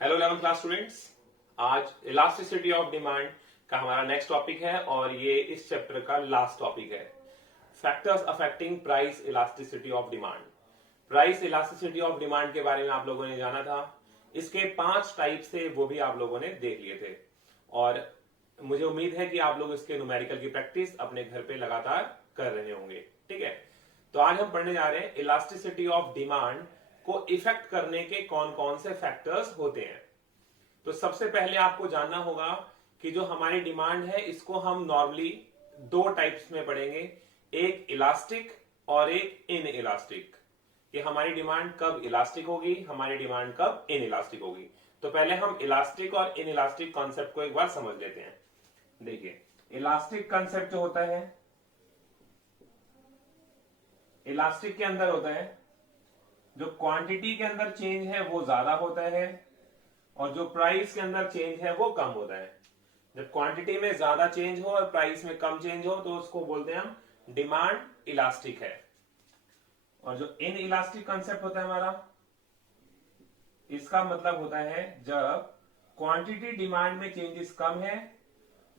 Hello 11th class students. आज elasticity of demand का हमारा नेक्स्ट टॉपिक है और ये इस चैप्टर का लास्ट टॉपिक है। Factors affecting price elasticity of demand. Price elasticity of demand के बारे में आप लोगों ने जाना था। इसके 5 टाइप थे, वो भी आप लोगों ने देख लिए थे और मुझे उम्मीद है कि आप लोग इसके न्यूमेरिकल की प्रैक्टिस अपने घर पे लगातार कर रहे होंगे। ठीक है, तो आज हम पढ़ने जा रहे हैं इलास्टिसिटी ऑफ डिमांड को इफेक्ट करने के कौन कौन से फैक्टर्स होते हैं। तो सबसे पहले आपको जानना होगा कि जो हमारी डिमांड है इसको हम नॉर्मली 2 टाइप्स में पढ़ेंगे, एक इलास्टिक और एक इन इलास्टिक। कि हमारी डिमांड कब इलास्टिक होगी, हमारी डिमांड कब इन इलास्टिक होगी। तो पहले हम इलास्टिक और इन इलास्टिक कॉन्सेप्ट को एक बार समझ लेते हैं। देखिए, इलास्टिक कॉन्सेप्ट जो होता है, इलास्टिक के अंदर होता है जो क्वांटिटी के अंदर चेंज है वो ज्यादा होता है और जो प्राइस के अंदर चेंज है वो कम होता है। जब क्वांटिटी में ज्यादा चेंज हो और प्राइस में कम चेंज हो तो उसको बोलते हैं हम डिमांड इलास्टिक है। और जो इन इलास्टिक कंसेप्ट होता है हमारा, इसका मतलब होता है जब क्वांटिटी डिमांड में चेंजेस कम है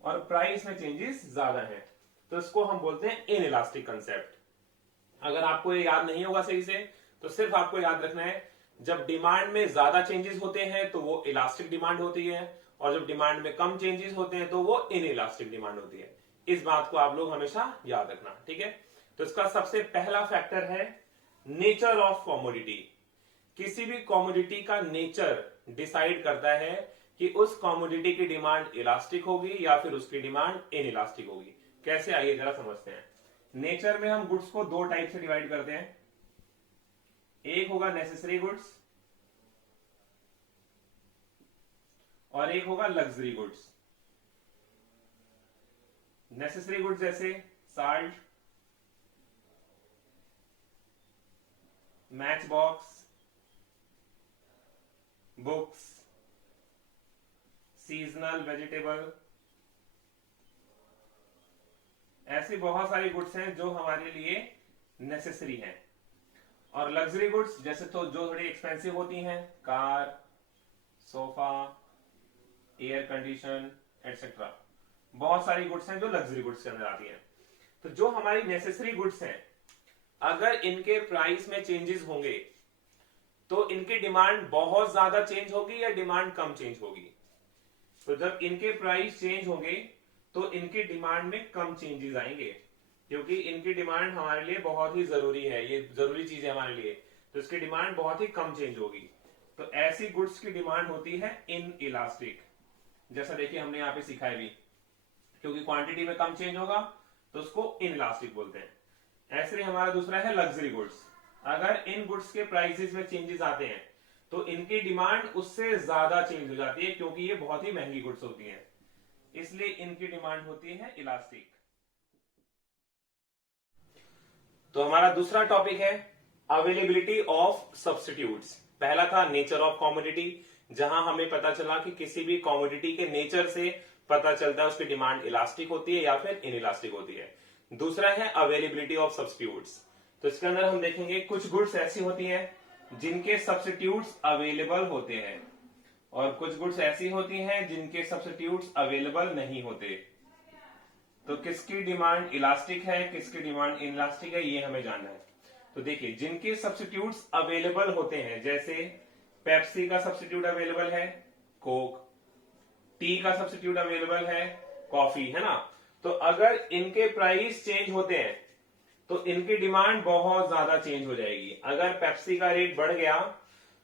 और प्राइस में चेंजेस ज्यादा है, तो इसको हम बोलते हैं इन इलास्टिक कंसेप्ट। अगर आपको ये याद नहीं होगा सही से तो सिर्फ आपको याद रखना है, जब डिमांड में ज्यादा चेंजेस होते हैं तो वो इलास्टिक डिमांड होती है और जब डिमांड में कम चेंजेस होते हैं तो वो इन इलास्टिक डिमांड होती है। इस बात को आप लोग हमेशा याद रखना। ठीक है, तो इसका सबसे पहला फैक्टर है नेचर ऑफ कॉमोडिटी। किसी भी कॉमोडिटी का नेचर डिसाइड करता है कि उस कॉमोडिटी की डिमांड इलास्टिक होगी या फिर उसकी डिमांड इन इलास्टिक होगी। कैसे, आइए जरा समझते हैं। नेचर में हम गुड्स को 2 टाइप से डिवाइड करते हैं। एक होगा नेसेसरी गुड्स और एक होगा लग्जरी गुड्स। नेसेसरी गुड्स जैसे salt, match box, books, seasonal vegetable, ऐसी बहुत सारी गुड्स हैं जो हमारे लिए नेसेसरी हैं। और लग्जरी गुड्स जैसे तो जो थोड़ी एक्सपेंसिव होती हैं, car, sofa, air condition etcetera, बहुत सारी गुड्स हैं जो लग्जरी गुड्स के अंदर आती हैं। तो जो हमारी नेसेसरी गुड्स हैं, अगर इनके प्राइस में चेंजेस होंगे तो इनकी डिमांड बहुत ज्यादा चेंज होगी या डिमांड कम चेंज होगी। तो जब इनके प्राइस चेंज होंगे तो इनकी डिमांड में कम चेंजेस आएंगे, क्योंकि इनकी डिमांड हमारे लिए बहुत ही जरूरी है, ये जरूरी चीज है हमारे लिए, तो इसकी डिमांड बहुत ही कम चेंज होगी। तो ऐसी गुड्स की डिमांड होती है इन इलास्टिक। जैसा देखिए हमने यहाँ पे सीखा है भी, क्योंकि क्वांटिटी में कम चेंज होगा तो उसको इन इलास्टिक बोलते हैं। ऐसे ही हमारा दूसरा है लग्जरी गुड्स। अगर इन गुड्स के प्राइसेस में चेंजेस आते हैं तो इनकी डिमांड उससे ज्यादा चेंज हो जाती है, क्योंकि ये बहुत ही महंगी गुड्स होती हैं, इसलिए इनकी डिमांड होती है इलास्टिक। तो हमारा दूसरा टॉपिक है अवेलेबिलिटी ऑफ सब्स्टिट्यूट्स। पहला था नेचर ऑफ कॉमोडिटी, जहां हमें पता चला कि किसी भी कॉमोडिटी के नेचर से पता चलता है उसकी डिमांड इलास्टिक होती है या फिर इनइलास्टिक होती है। दूसरा है अवेलेबिलिटी ऑफ सब्स्टिट्यूट्स। तो इसके अंदर हम देखेंगे कुछ गुड्स ऐसी होती हैं जिनके सब्स्टिट्यूट्स अवेलेबल होते हैं और कुछ गुड्स ऐसी होती हैं जिनके सब्स्टिट्यूट्स अवेलेबल नहीं होते। तो किसकी डिमांड इलास्टिक है, किसकी डिमांड इनइलास्टिक है, ये हमें जानना है। तो देखिए, जिनके सब्स्टिट्यूट्स अवेलेबल होते हैं, जैसे पेप्सी का सब्स्टिट्यूट अवेलेबल है कोक, टी का सब्स्टिट्यूट अवेलेबल है कॉफी, है ना। तो अगर इनके प्राइस चेंज होते हैं तो इनकी डिमांड बहुत ज्यादा चेंज हो जाएगी। अगर पेप्सी का रेट बढ़ गया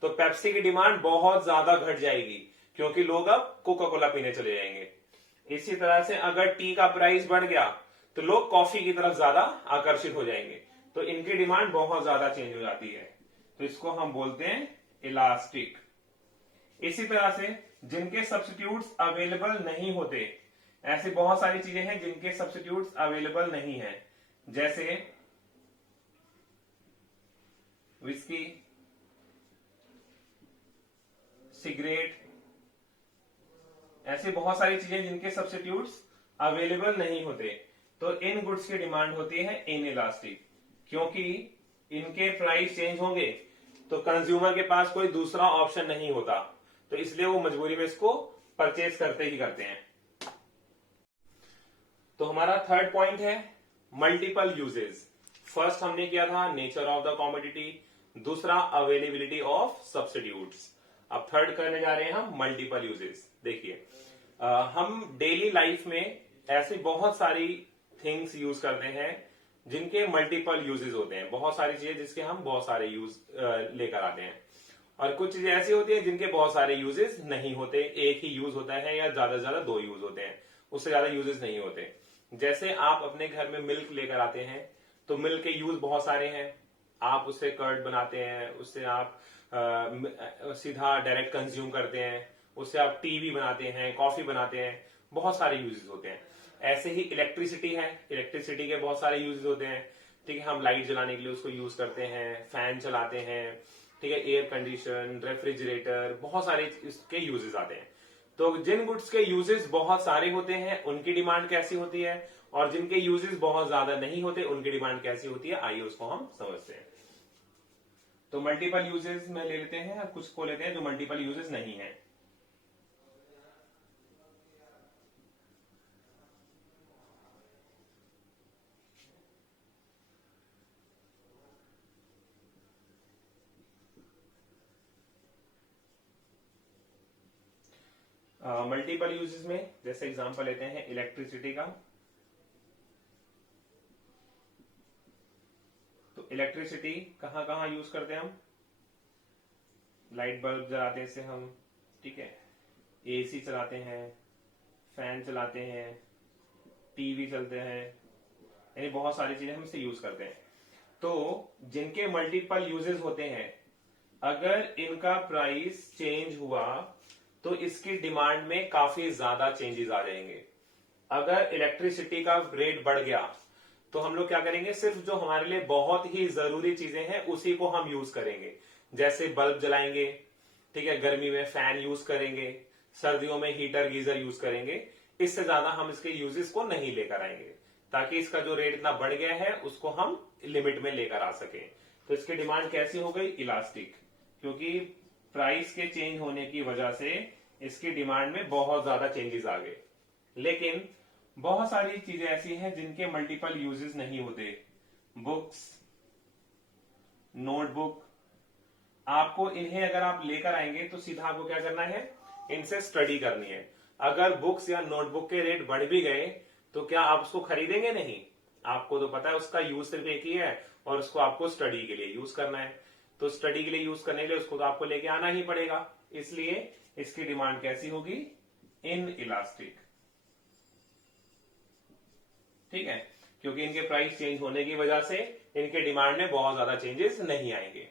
तो पेप्सी की डिमांड बहुत ज्यादा घट जाएगी, क्योंकि लोग अब कोका कोला पीने चले जाएंगे। इसी तरह से अगर टी का प्राइस बढ़ गया तो लोग कॉफी की तरफ ज्यादा आकर्षित हो जाएंगे, तो इनकी डिमांड बहुत ज्यादा चेंज हो जाती है, तो इसको हम बोलते हैं इलास्टिक। इसी तरह से जिनके सब्स्टिट्यूट्स अवेलेबल नहीं होते, ऐसी बहुत सारी चीजें हैं जिनके सब्स्टिट्यूट्स अवेलेबल नहीं है, जैसे विस्की, सिगरेट, ऐसी बहुत सारी चीजें जिनके सब्स्टिट्यूट्स अवेलेबल नहीं होते, तो इन गुड्स की डिमांड होती है इन इलास्टिक, क्योंकि इनके प्राइस चेंज होंगे तो कंज्यूमर के पास कोई दूसरा ऑप्शन नहीं होता, तो इसलिए वो मजबूरी में इसको परचेज करते ही करते हैं। तो हमारा थर्ड पॉइंट है मल्टीपल यूजेस। फर्स्ट हमने किया था नेचर ऑफ द कॉमोडिटी, दूसरा अवेलेबिलिटी ऑफ सब्स्टिट्यूट्स। अब थर्ड करने जा रहे हैं हम मल्टीपल यूजेस। देखिए हम डेली लाइफ में ऐसी बहुत सारी थिंग्स यूज करते हैं जिनके मल्टीपल यूजेस होते हैं, बहुत सारी चीजें जिसके हम बहुत सारे यूज लेकर आते हैं, और कुछ चीजें ऐसी होती हैं जिनके बहुत सारे यूजेस नहीं होते, एक ही यूज होता है या ज्यादा से ज्यादा 2 यूज होते हैं, उससे ज्यादा यूजेस नहीं होते। जैसे आप अपने घर में मिल्क लेकर आते हैं तो मिल्क के यूज बहुत सारे हैं। आप उससे कर्ड बनाते हैं, उससे आप सीधा डायरेक्ट कंज्यूम करते हैं, उससे आप टी भी बनाते हैं, कॉफी बनाते हैं, बहुत सारे यूजेस होते हैं। ऐसे ही इलेक्ट्रिसिटी है, इलेक्ट्रिसिटी के बहुत सारे यूजेस होते हैं। ठीक है, हम लाइट जलाने के लिए उसको यूज करते हैं, फैन चलाते हैं, ठीक है, एयर कंडीशन, रेफ्रिजरेटर, बहुत सारे इसके यूजेस आते हैं। तो जिन गुड्स के यूजेस बहुत सारे होते हैं उनकी डिमांड कैसी होती है, और जिनके यूजेस बहुत ज्यादा नहीं होते उनकी डिमांड कैसी होती है, आइए उसको हम समझते हैं। तो मल्टीपल यूजेस में ले लेते हैं, कुछ को लेते हैं जो मल्टीपल यूजेस नहीं है। मल्टीपल यूजेस में जैसे एग्जांपल लेते हैं इलेक्ट्रिसिटी का। तो इलेक्ट्रिसिटी कहां कहां यूज करते हैं हम? लाइट बल्ब जलाते हैं इससे हम, ठीक है, एसी चलाते हैं, फैन चलाते हैं, टीवी चलते हैं, यानी बहुत सारी चीजें हम इसे यूज करते हैं। तो जिनके मल्टीपल यूजेस होते हैं, अगर इनका प्राइस चेंज हुआ तो इसकी डिमांड में काफी ज्यादा चेंजेस आ जाएंगे। अगर इलेक्ट्रिसिटी का रेट बढ़ गया तो हम लोग क्या करेंगे, सिर्फ जो हमारे लिए बहुत ही जरूरी चीजें हैं उसी को हम यूज करेंगे। जैसे बल्ब जलाएंगे, ठीक है, गर्मी में फैन यूज करेंगे, सर्दियों में हीटर गीजर यूज करेंगे। इससे ज्यादा हम इसके यूजेस को नहीं लेकर आएंगे, ताकि इसका जो रेट इतना बढ़ गया है उसको हम लिमिट में लेकर आ सके। तो इसकी डिमांड कैसी हो गई? इलास्टिक, क्योंकि प्राइस के चेंज होने की वजह से इसकी डिमांड में बहुत ज्यादा चेंजेस आ गए। लेकिन बहुत सारी चीजें ऐसी हैं जिनके मल्टीपल यूजेस नहीं होते। बुक्स, नोटबुक, आपको इन्हें अगर आप लेकर आएंगे तो सीधा आपको क्या करना है, इनसे स्टडी करनी है। अगर बुक्स या नोटबुक के रेट बढ़ भी गए तो क्या आप उसको खरीदेंगे? नहीं। आपको तो पता है उसका यूज सिर्फ एक ही है और उसको आपको स्टडी के लिए यूज करना है। तो स्टडी के लिए यूज करने के लिए उसको तो आपको लेके आना ही पड़ेगा। इसलिए इसकी डिमांड कैसी होगी? इन इलास्टिक, ठीक है, क्योंकि इनके प्राइस चेंज होने की वजह से इनके डिमांड में बहुत ज्यादा चेंजेस नहीं आएंगे।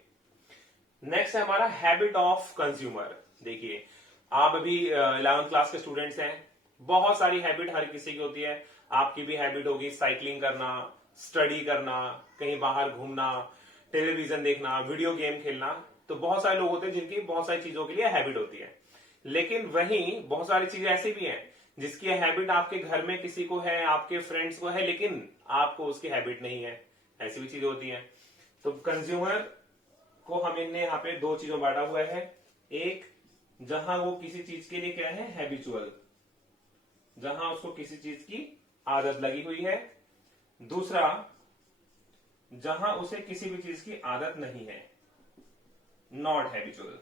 नेक्स्ट है हमारा हैबिट ऑफ कंज्यूमर। देखिए आप अभी 11th क्लास के स्टूडेंट्स हैं, बहुत सारी हैबिट हर किसी की होती है। आपकी भी हैबिट होगी साइकिलिंग करना, स्टडी करना, कहीं बाहर घूमना, टेलीविजन देखना, वीडियो गेम खेलना। तो बहुत सारे लोग होते हैं जिनकी बहुत सारी चीजों के लिए हैबिट होती है। लेकिन वहीं बहुत सारी चीजें ऐसी भी हैं जिसकी हैबिट आपके घर में किसी को है, आपके फ्रेंड्स को है, लेकिन आपको उसकी हैबिट नहीं है। ऐसी भी चीजें होती हैं। तो कंज्यूमर को हम इनने यहाँ पे 2 चीजों बांटा हुआ है। एक, जहां वो किसी चीज के लिए क्या है, हैबिचुअल, जहां उसको किसी चीज की आदत लगी हुई है। दूसरा, जहां उसे किसी भी चीज की आदत नहीं है, नॉट हैबिचुअल।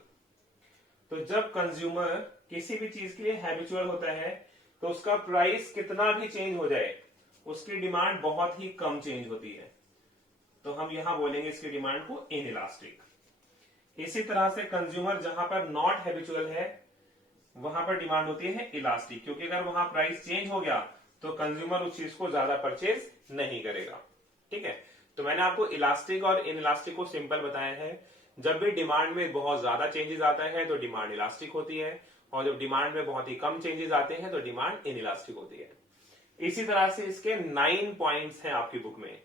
तो जब कंज्यूमर किसी भी चीज के लिए हैबिचुअल होता है तो उसका प्राइस कितना भी चेंज हो जाए उसकी डिमांड बहुत ही कम चेंज होती है। तो हम यहां बोलेंगे इसकी डिमांड को इनइलास्टिक। इसी तरह से कंज्यूमर जहां पर नॉट हैबिचुअल है वहां पर डिमांड होती है इलास्टिक, क्योंकि अगर वहां प्राइस चेंज हो गया तो कंज्यूमर उस चीज को ज्यादा परचेज नहीं करेगा। ठीक है, तो मैंने आपको इलास्टिक और इनइलास्टिक को सिंपल बताया है। जब भी डिमांड में बहुत ज्यादा चेंजेस आता है तो डिमांड इलास्टिक होती है, और जब डिमांड में बहुत ही कम चेंजेस आते हैं तो डिमांड इनइलास्टिक होती है। इसी तरह से इसके 9 पॉइंट्स हैं आपकी बुक में।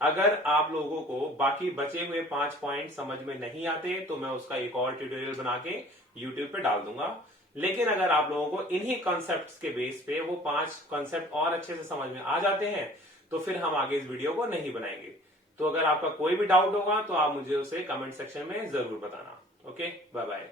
अगर आप लोगों को बाकी बचे हुए 5 पॉइंट समझ में नहीं आते तो मैं उसका एक और ट्यूटोरियल बना के यूट्यूब पे डाल दूंगा। लेकिन अगर आप लोगों को इन्हीं कॉन्सेप्ट्स के बेस पे वो 5 कॉन्सेप्ट और अच्छे से समझ में आ जाते हैं तो फिर हम आगे इस वीडियो को नहीं बनाएंगे। तो अगर आपका कोई भी डाउट होगा तो आप मुझे उसे कमेंट सेक्शन में जरूर बताना। Okay, bye bye.